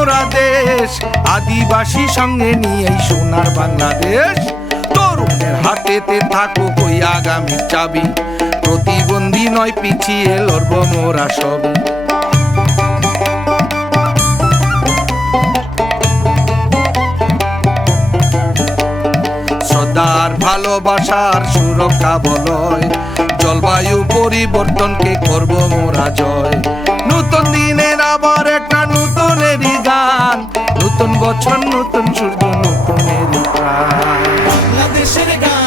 বাংলাদেশ আদিবাসী সঙ্গে নিয়ে সোনার বাংলাদেশ। তরুণের হাতেতে থাকুক ওই আগামীর চাবি। প্রতিবন্ধী নয়, পিছিয়ে লড়ব মোরা সবই। শ্রদ্ধার, ভালোবাসার সুরক্ষা বলয়। জলবায়ু পরিবর্তনকে করব মোরা জয়। নতুন বছর নতুন সূর্য নতুন বাংলাদেশের গান।